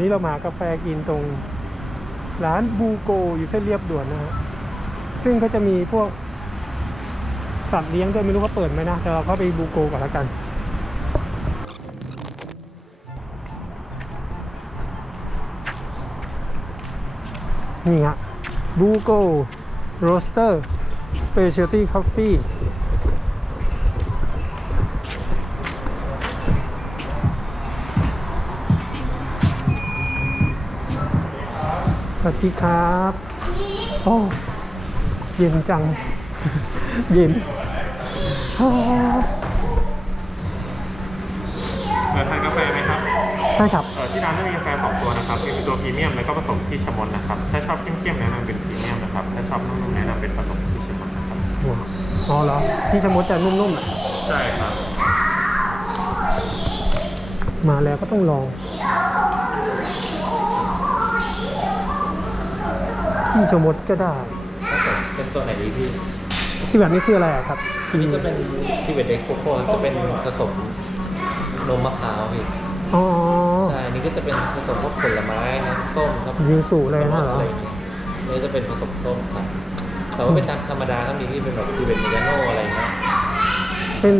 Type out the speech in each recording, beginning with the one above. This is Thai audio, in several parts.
นี้เรามากาแฟกินตรงร้านบูโกอยู่เส้นเรียบด่วนนะฮะซึ่งก็จะมีพวกสัตว์เลี้ยงด้วยไม่รู้ว่าเปิดไหมนะ แต่เราเข้าไปบูโกก่อนแล้วกัน นี่ฮะบูโกโรสเตอร์สเปเชียลตี้คอฟฟี่ สวัสดีครับ โอ้เย็นจัง เย็นอ้าวเปิดทานกาแฟไหมครับใช่ครับเออที่ร้านจะมีกาแฟสองตัวนะครับคือตัวพรีเมียมแล้วก็ผสมที่ชะมดนะครับ ถ้าชอบเข้มๆแนะนำเป็นพรีเมียมนะครับ ถ้าชอบนุ่มๆแนะนำเป็นผสมที่ชะมดนะครับ อ๋อเหรอที่สมมติจะนุ่มๆอะใช่ครับ มาแล้วก็ต้องลอง ที่สมมติก็ได้เป็นตัวไหนดีพี่ที่แบบนี้คืออะไรอะครับอันนี้จะเป็นซีเวตเด็กโคโค่จะเป็นผสมนมมะพร้าวพี่อ๋อใช่อันนี้ก็จะเป็นผสมพวกผลไม้น้ำส้มครับยูสุเลยนะเหรออะไรอย่างเงี้ยอันนี้จะเป็นผสมส้มครับแต่ว่าเป็นตามธรรมดาก็มีที่เป็นแบบซีเวตเมกาโน่อะไรอย่างเงี้ยเป็น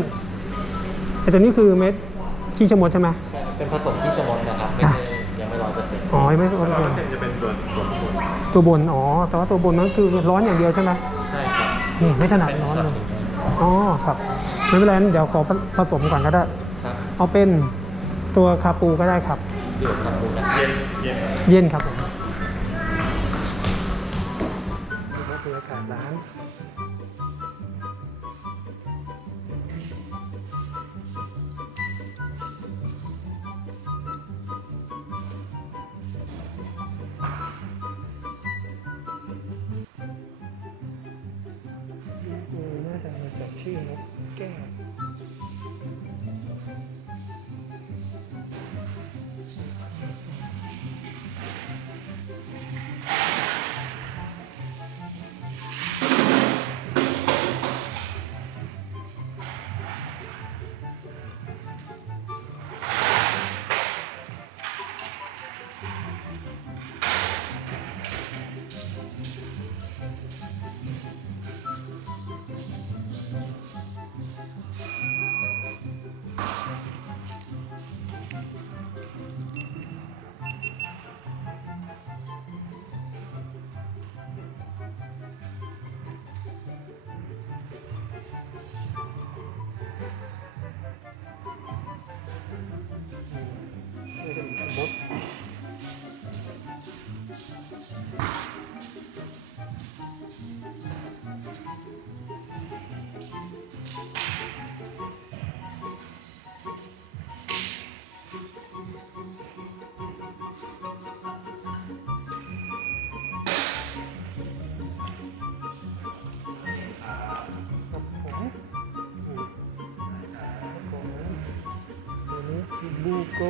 ไอตัวนี้คือเม็ดขี้ชะมดใช่ไหมใช่เป็นผสมที่ชะมดนะครับไม่ใช่ยังไม่ร้อยเปอร์เซ็นต์อ๋อยังไม่ร้อยเปอร์เซ็นต์จะเป็นตัวตัวผู้ ตัวบน อ๋อ แต่ว่าตัวบนนั้นคือร้อนอย่างเดียวใช่ไหมใช่ครับนี่ไม่ถนัดเป็นร้อนช็อตเลยอย่างเงี้ยอ๋อครับไม่เป็นไรงั้นเดี๋ยวขอผสมก่อนก็ได้ ครับเอาเป็นตัวคาปูก็ได้ครับซีเวตคาปูนะเย็นเย็น เย็นครับผม ก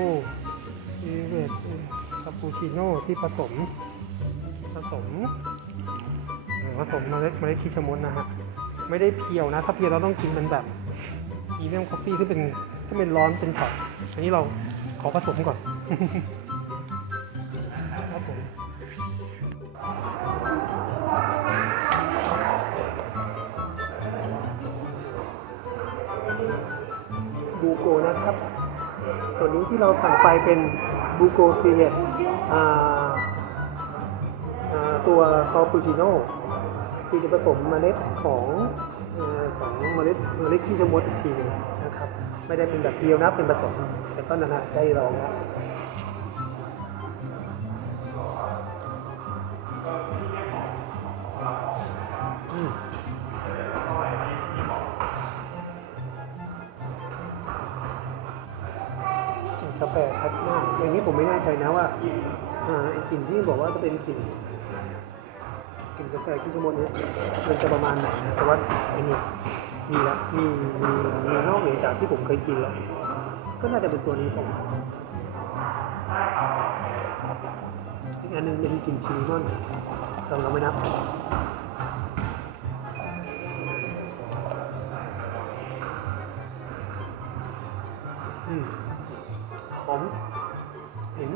ซีเวตคาปูชิโน่ที่ผสม ผสมผสมเมล็ดเมล็ดคีชมดนะฮะ ไม่ได้เพียวนะ ถ้าเพียวเราต้องกินมันแบบอีเนียมคอฟฟี่ที่เป็นที่เป็นร้อนเป็นช็อตอันนี้เราขอผสมก่อน สั่งไปเป็นบูโกซีเนตตัวคาปูชิโน่คือจะผสมเมล็ดของอของเมล็ดเมล็ดที่ชะมดอีกทีหนึงนะครับ ไม่ได้เป็นแบบเดียวนะเป็นผสม แต่ก็นะฮะได้ลองแล้ว อย่างนี้ผมไม่แน่ใจนะว่ากลิ่นที่บอกว่าจะเป็นกลิ่นกลิ่นกาแฟที่ชั่วโมงนี้มันจะประมาณไหนนะแต่ว่าอ้นี่มีแล้วมีมีมีนอกเหนือจากที่ผมเคยกินแล้ว ก็น่าจะเป็นตัวนี้ผมอีกอันหนึงเป็นกลิ่นชินนอนลองเราไม่นับ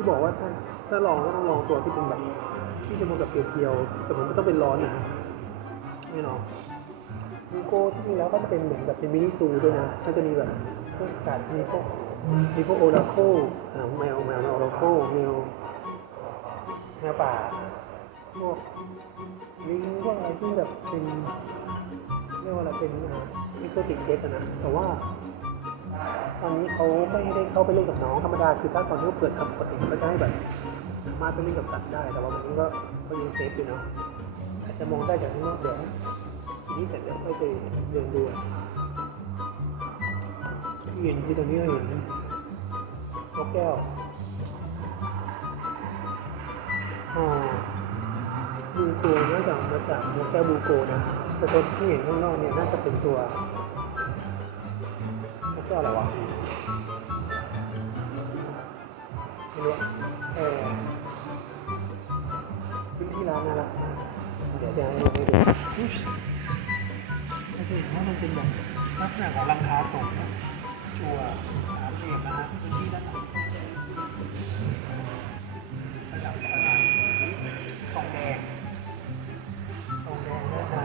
บอกว่าถ้าถ้าลองก็ต้องลองตัวที่เป็นแบบที่จะมาแบบเพียวๆแต่มันไม่ต้องเป็นร้อนนะไม่ลองบูโก้ที่จริงแล้วก็จะเป็นเหมือนแบบเป็นมินิซูด้วยนะก็จะมีแบบพวกสัตว์มีพวกมีพวกโอราโคอ่าแมวแมวโอราโคแมวแมวป่าพวกลิงพวกอะไรที่แบบเป็นเรียกว่าอะไรเป็นอิโซติกเด็กนะแต่ว่า ตอนนี้เขาไม่ได้เข้าไปเล่นกับน้องธรรมดาคือถ้าตอนที่เขาเปิดกับปกติก็จะให้แบบสามารถไปเล่นกับสัตว์ได้ แต่ว่าวันนี้ก็ก็ยังเซฟอยู่เนาะอาจจะมองได้จากข้างนอกเดี๋ยวทีนี้เสร็จแล้วค่อยไปเดินดูที่เห็นที่ตอนนี้เราเห็นนกแก้วอ๋อบูโกน่าจะมาจากนกแก้วบูโกนะแต่ตัวที่เห็นข้างนอกเนี่ยน่าจะเป็นตัว แล้วอะไรวะไม่รู้เออพื้นที่ร้านน่ารักมากเดี๋ยวจะให้ดูให้ดูอุ๊ยก็จะเห็นว่ามันเป็นแบบลักษณะของรังคาส่งนะจั่วสามเหลี่ยมนะฮะพื้นที่ด้านหลังระดับประมาณทองแดงทองแดงด้านใน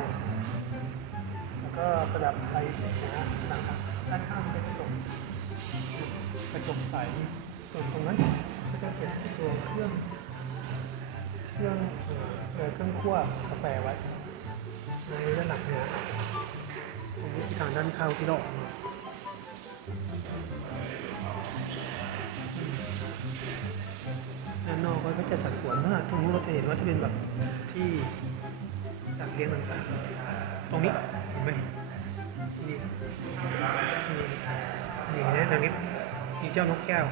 แล้วก็ประดับไฟสร็จนะฮะหลังจา จกกระจกใส ส่วนตรงนั้นก็จะเป็นตัวเครื่อง เครื่องเอ่อเครื่องคั่วกาแฟไว้ในด้านหลังเนี่ยตรงนี้ทางด้านเข้าที่เราออกมาด้านนอกก็จะสัดส่วนมากตรงนู้นเราจะเห็นว่าจะเป็นแบบที่สัตว์เลี้ยงต่างๆ ตรงนี้เห็นไหม นี่นะนี่นะตรงนี้สีเจ้านกแก้ว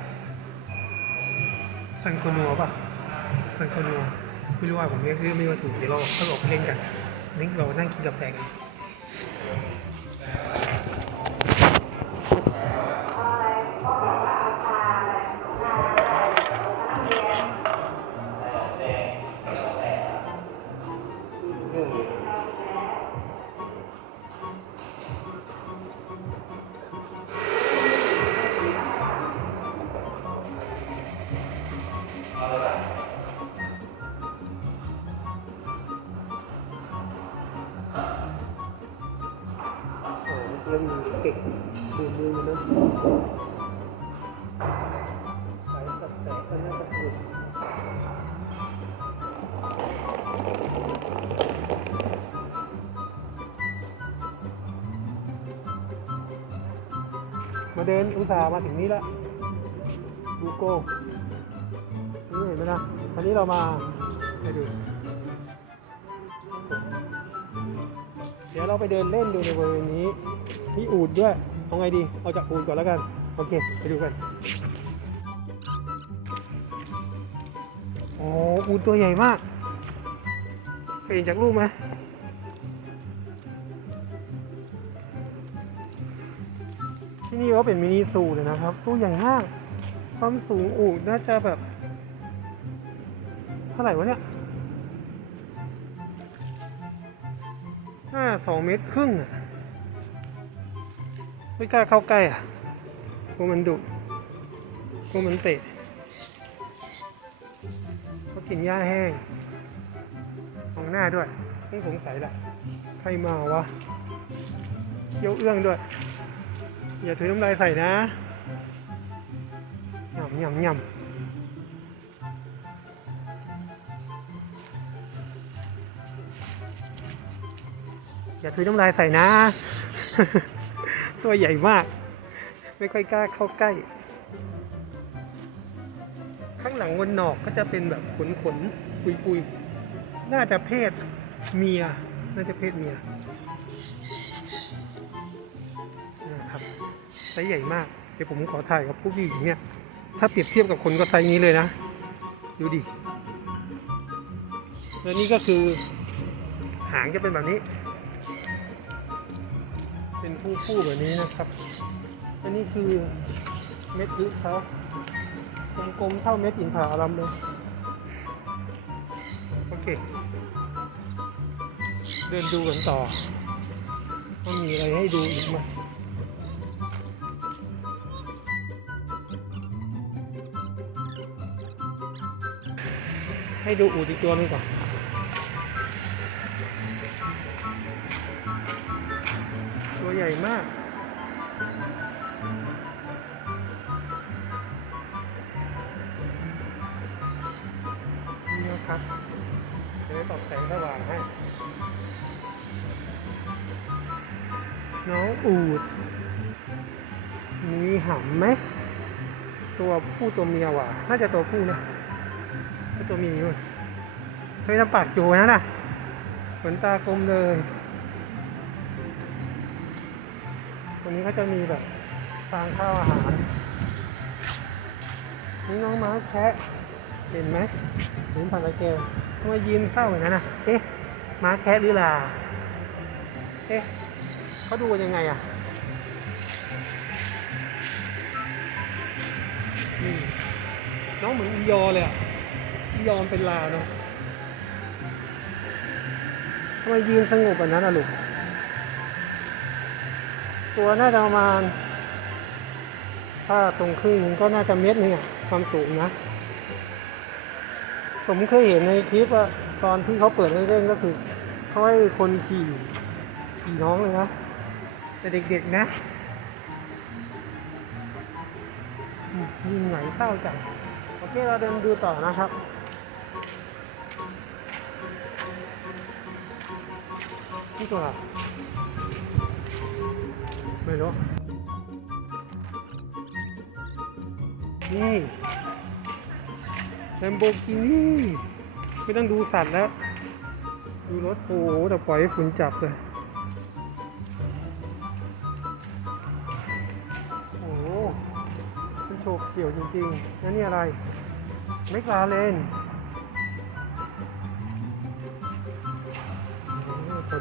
ซังโคนัวป่ะซังโคนัวไม่รู้ว่าผมเรียกเรียกไม่ว่าถูกเดี๋ยวเราค่อยออกไปเล่นกันนี่เรานั่งกินกาแฟกัน เดินอุตส่าห์มาถึงนี้แล้วบูโก้นี่เห็นไหมนะวันนี้เรามาไปดู เดี๋ยวเราไปเดินเล่นดูในบริเวณนี้มีอูดด้วยเอาไงดี เอาจากอูดก่อนแล้วกัน โอเค ไปดูกันโอ้อูดตัวใหญ่มากเห็นจากรูปไหม ที่นี่เขาเป็นมินิซูเลยนะครับตัวใหญ่มาก ความสูงอูน่าจะแบบ เท่าไหร่วะเนี่ยห้าสองเมตรครึ่งไม่กล้าเข้าใกล้อะกลัวมันดุกลัวมันเตะเขากินหญ้าแห้งมองหน้าด้วยต้องสงสัยแหละใครมาวะเคี้ยวเอื้องด้วย อย่าถือน้ำลายใส่นะหย่ำยำยำอย่าถุยน้ำลายใส่นะ ตัวใหญ่มาก ไม่ค่อยกล้าเข้าใกล้ ข้างหลังบนหนอกก็จะเป็นแบบขนขนปุยปุยๆน่าจะเพศเมีย น่าจะเพศเมีย ซส์ใหญ่มาก เดี๋ยวผมขอถ่ายกับผู้หญิงเนี่ย ถ้าเปรียบเทียบกับคนก็ไซส์นี้เลยนะ ดูดิ แล้วนี่ก็คือหางจะเป็นแบบนี้ เป็นคู่ๆแบบนี้นะครับ อันนี้คือเม็ดอึเขากลมๆเท่าเม็ดอินผาอลัมเลย โอเค เดินดูกันต่อว่ามีอะไรให้ดูอีกไหม ให้ดูอูดอีกตัวนึงก่อนตัวใหญ่มาก นี่นะครับเดี๋ยวตอบแสงสว่างให้ น้องอูด มีหำไหม ตัวผู้ตัวเมียว่ะ น่าจะตัวผู้นะ ตัวเมียอยู่เฮ้ยทำปากจูนะน่ะขนตากลมเลยตัวนี้ก็จะมีแบบฟางข้าวอาหาร นี่น้องม้าแคะเห็นไหมเห็นผ่านตะแกรงทำไมยืนเข้าอย่างนั้นน่ะเอ๊ะม้าแคะหรือลาเอ๊ะเขาดูยังไงอะน้องเหมือนยอเลยอะ ยอมเป็นลาเนาะทำไมยืนสงบแบบนั้นอะลูก ตัวน่าจะประมาณ ถ้าตรงครึ่งก็น่าจะเมตรหนึงอะ ความสูงนะ ผมเคยเห็นในคลิปว่าตอนที่เขาเปิดให้เล่นก็คือเขาให้คนขี่ขี่น้องเลยนะ แต่เด็กๆนะอืมยิงไหนเข้าจังโอเคเราเดินดูต่อนะครับ นี่ตัวไม่รู้นี่แลมโบกินี่ไม่ต้องดูสัตว์แล้ว ดูรถโอ้โหแต่ปล่อยให้ฝุ่นจับเลยโอ้โหมันโฉบเฉี่ยวจริงๆแล้วนี่อะไร ไม่กลาเลน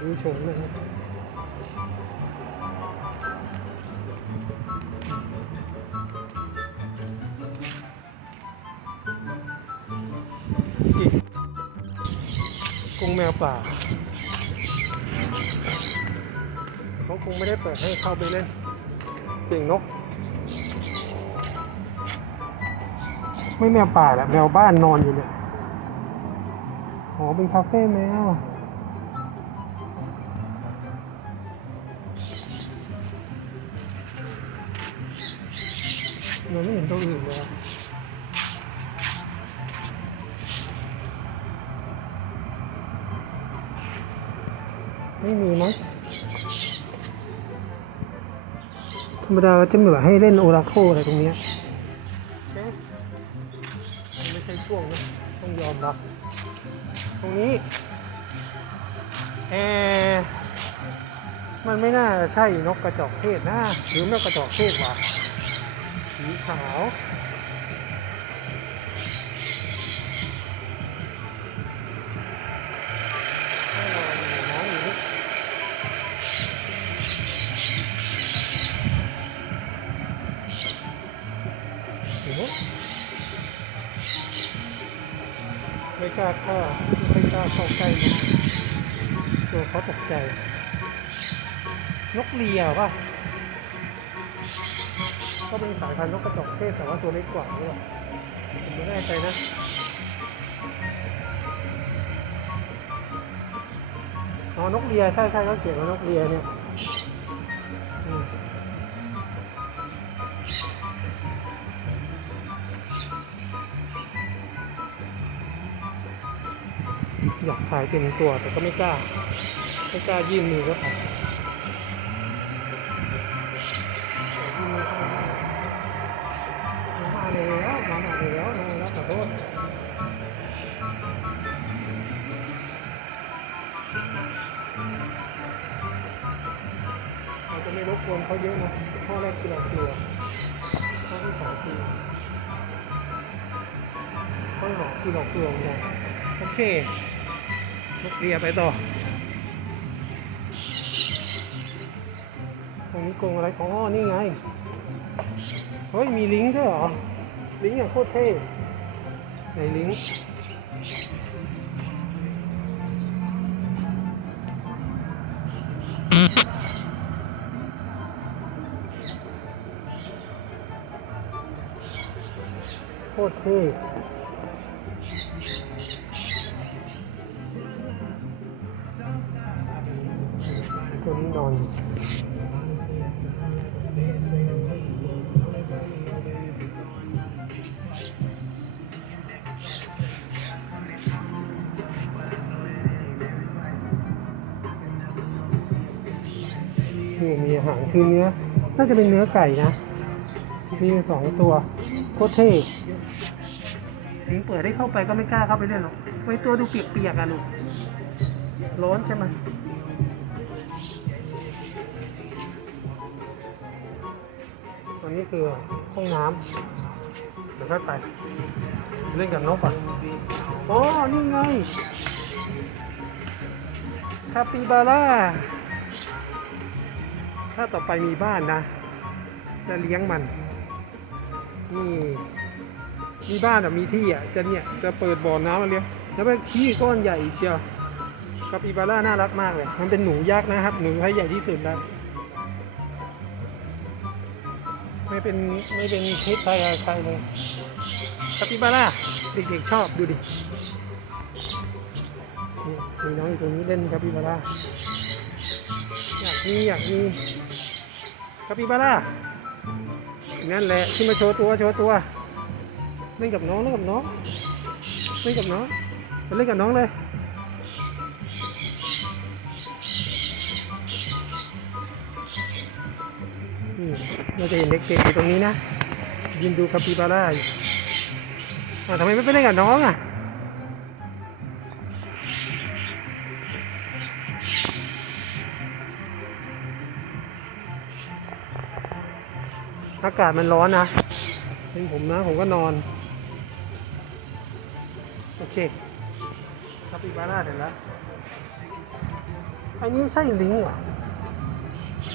ดูโฉมหนะครับจิกรงแมวป่า เขาคงไม่ได้เปิดให้เข้าไปเล่นเสียงนก ไม่แมวป่าแหละแมวบ้านนอนอยู่เนี่ย อ๋อ เป็นคาเฟ่แมว ราไม่เห็นตัวอื่นเลยอะไม่มีมั้งธรรมดาจะเหมือให้เล่นโอราโคอะไรตรงเนี้ยมันไม่ใช่ช่วงนะ ต้องยอมรับ ตรงนี้แอมันไม่น่าใช่นกกระจอกเทศนะ หรือนกกระจอกเทศว่ะ สีขาว ไม่กล้าเข้าไม่กล้าเข้าใกล้มันตัวเขาตกใจ นกเลียป่ะ ก็เป็นสายพันธุ์นกกระจอกเทศแต่ว่าตัวเล็กกว่าหรือเปล่าผมไม่แน่ใจนะอ๋อนกเลียใช่ใช่เขาเขียนว่านกเลียเนี่ยอยากถ่ายเต็มตัวแต่ก็ไม่กล้า ไม่กล้ายื่นมือก็ถ่าย มาแล้วมามาแล้วมาแล้วขอโทษเราจะไม่รบกวนเขาเยอะนะข้อแรกคือเรากลัวข้อที่สองคือข้อที่สองคือเรากลัวเหมือนกันโอเคลูกเรียไปต่อตรงนี้กงอะไรขอ๋อนี่ไง เฮ้ย มีลิงก์ด้วยเหรอ ลิงก์อย่างโคตรเท่ไหนลิงก์โคตรเท่ นื้อน่าจะเป็นเนื้อไก่นะ มีสองตัวโคตรเท่ถึงเปิดให้เข้าไปก็ไม่กล้าเข้าไปเล่นหรอกไว้ตัวดูเปียกๆอะลูกร้อนใช่ไหมตัวนี้คือห้องน้ำเดี๋ยวค่อยไปเล่นกับนกอะอ๋อนี่ไงคาปิบาร่า ถ้าต่อไปมีบ้านนะ จะเลี้ยงมัน นี่มีบ้านแบบมีที่อะจะเนี่ยจะเปิดบ่อน้ำมาเลี้ยงแล้วเป็นขี้ก้อนใหญ่เชียวคาปิบาร่าน่ารักมากเลย มันเป็นหนูยักษ์นะครับ หนูให้ใหญ่ที่สุดแล้วไม่เป็นไม่เป็นพิษภัยอะไรใครเลยคาปิบาร่าเด็กๆชอบดูดินี่มีน้องอยู่ตรงนี้เล่นคาปิบาร่าอยากมีอยากมี คาปิบาร่านั่นแหละที่มาโชว์ตัวโชว์ตัวเล่นกับน้องเล่นกับน้องเล่นกับน้องไปเล่นกับน้องเลยเราจะเห็นเด็กๆอยู่ตรงนี้นะยืนดูคาปิบาร่าอยู่อ่าวทำไมไม่ไปเล่นกับน้องอะ อากาศมันร้อนนะเป็นผมนะ ผมก็นอน โอเคคาปิบาร่าเดี๋ยวละอันนี้ใช่ลิงเหรอ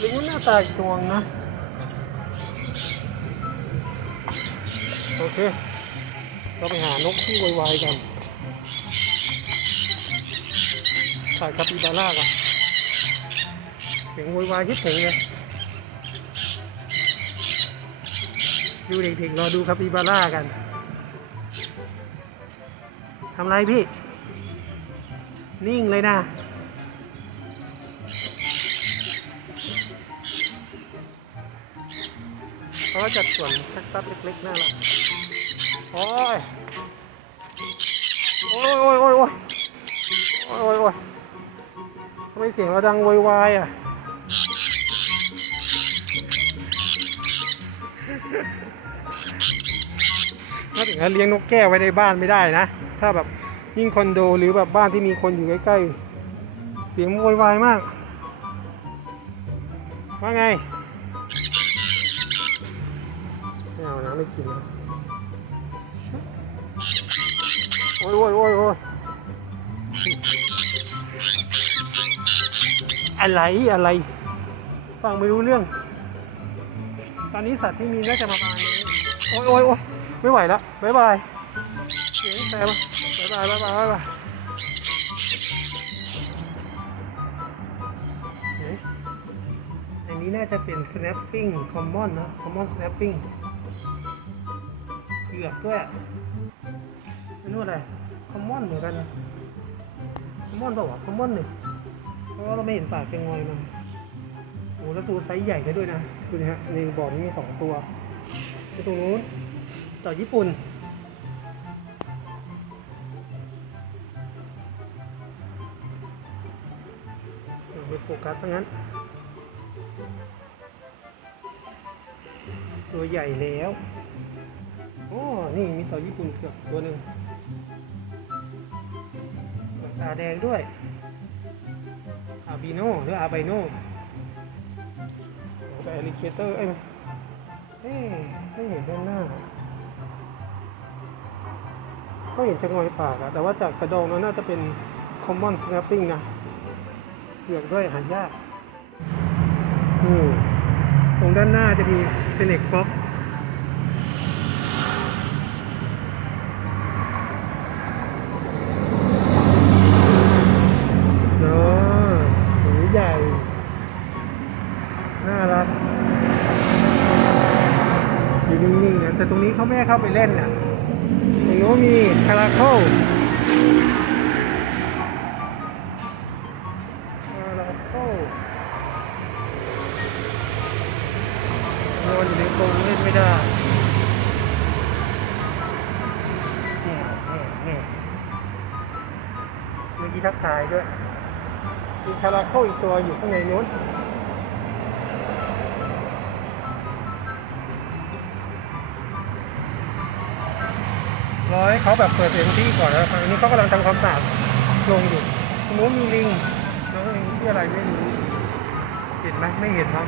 ลิงมันหน้าตาอีกตัวนะ โอเค เราไปหานกที่ไวๆกันถ่คาปิบาร่ากันเสียงโวยวายคิดถึงเลย ดูเด็กๆรอดูคาปิบาร่ากันทำไรพี่ นิ่งเลยนะ เขาจัดส่วนแคคตัสเล็กๆน่ารักโอ้ย โอ้ยโอ้ยโอ้ยโอ้ยโอ้ยโอ้ยทำไมเสียงเราดังโวยวายอะ ถ้าถึงกับเลี้ยงนกแก้วไว้ในบ้านไม่ได้นะ ถ้าแบบยิ่งคอนโดหรือแบบบ้านที่มีคนอยู่ใกล้ๆ เสียงโวยวายมาก ว่าไงไม่เอานะไม่กินนะโอ้ยโอ้ยโอ้ยโอ้ยอะไรอะไร ฟังไม่รู้เรื่อง ตอนนี้สัตว์ที่มีน่าจะประมาณนี้โอ้ยโอ้ยโอ้ย ไม่ไหวแล้วบ๊ายบายเสียงแต่มาบ๊ายบายบ๊ายบายบ๊ายบายไอันนี้น่าจะเป็น snapping common นะ common snapping เกือบด้วยไม่รู้อะไร common เหมือนกันนะ common เปล่าวะ common หนึ่งเพราะเราไม่เห็นปากแกงอยมันโอ้แล้วตัวไซส์ใหญ่ได้ด้วยนะ ดูนะฮะในบ่อนี้มีสองตัว ไปตรงนู้น ต่อญี่ปุ่นไปโฟกัสซะงั้น ตัวใหญ่แล้วอ๋อนี่มีต่อญี่ปุ่นเผือกตัวหนึ่งตาแดงด้วย อาบิโนหรืออาไบโนแต่อลิเกเตอร์ เอ้ยไม่เอ๊ะไม่เห็นด้านหน้า ก็เห็นจะงอยปากอะแต่ว่าจากกระดองนั้นน่าจะเป็น common snapping นะเผือกด้วยหายากอืมตรงด้านหน้าจะมีเฟเน็กฟ็อกเนาะหูใหญ่ น่ารักอยู่นิ่งๆนะแต่ตรงนี้เขาไม่ให้เข้าไปเล่นนะ มีคาราโคลคาราโคลนอนอยู่ในกรงเล่นไม่ได้เนี่ยเงทีมื่อกี้ทักทายด้วยมีคาราโคลอีกตัวอยู่ข้างในนู้น รอให้เขาแบบเปิดเต็มที่ก่อนแล้วอันนี้เขากำลังทำความสะอาดลงอยู่ตรงนู้นมีลิงน้องลิงที่ออะไรไม่รู้เห็นไหมไม่เห็นมั้ง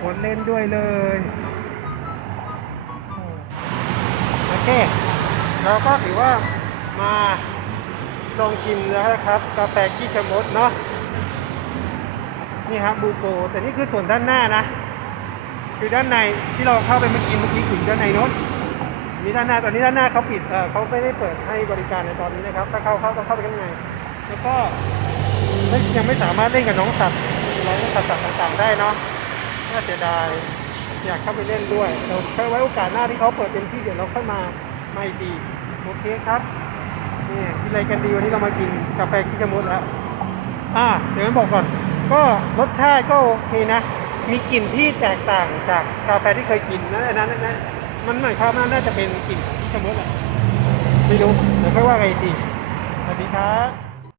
คนเล่นด้วยเลยโอเคเราก็ถือว่ามาลองชิมแล้วนะครับ กาแฟขี้ชะมดเนาะนี่ครับบูโก แต่นี่คือส่วนด้านหน้านะ คือด้านในที่เราเข้าไปเมื่อกี้เมื่อกี้ถึงด้านในโน้นมีด้านหน้าตอนนี้ด้านหน้าเขาปิดเออเขาไม่ได้เปิดให้บริการในตอนนี้นะครับ ถ้าเข้าเข้าต้องเข้าไปข้างใน แล้วก็ไม่ยังไม่สามารถเล่นกับน้องสัตว์น้องสัตว์สัตว์ต่างๆได้เนาะน่าเสียดายอยากเข้าไปเล่นด้วยเราค่อยไว้โอกาสหน้าที่เขาเปิดเต็มที่เดี๋ยวเราค่อยมามาอีกทีโอเคครับนี่กินอะไรกันดีวันนี้เรามากินกาแฟชิชะมุดแล้วอ่าเดี๋ยวผมบอกก่อน ก็รสชาติก็โอเคนะ มีกลิ่นที่แตกต่างจากกาแฟที่เคยกินนะนนั้นนั้นมันเหมือนความน่าจะเป็นกลิ่นที่ชมดแหละไม่รู้เดี๋ยวค่อยว่าไงดีสวัสดีครับ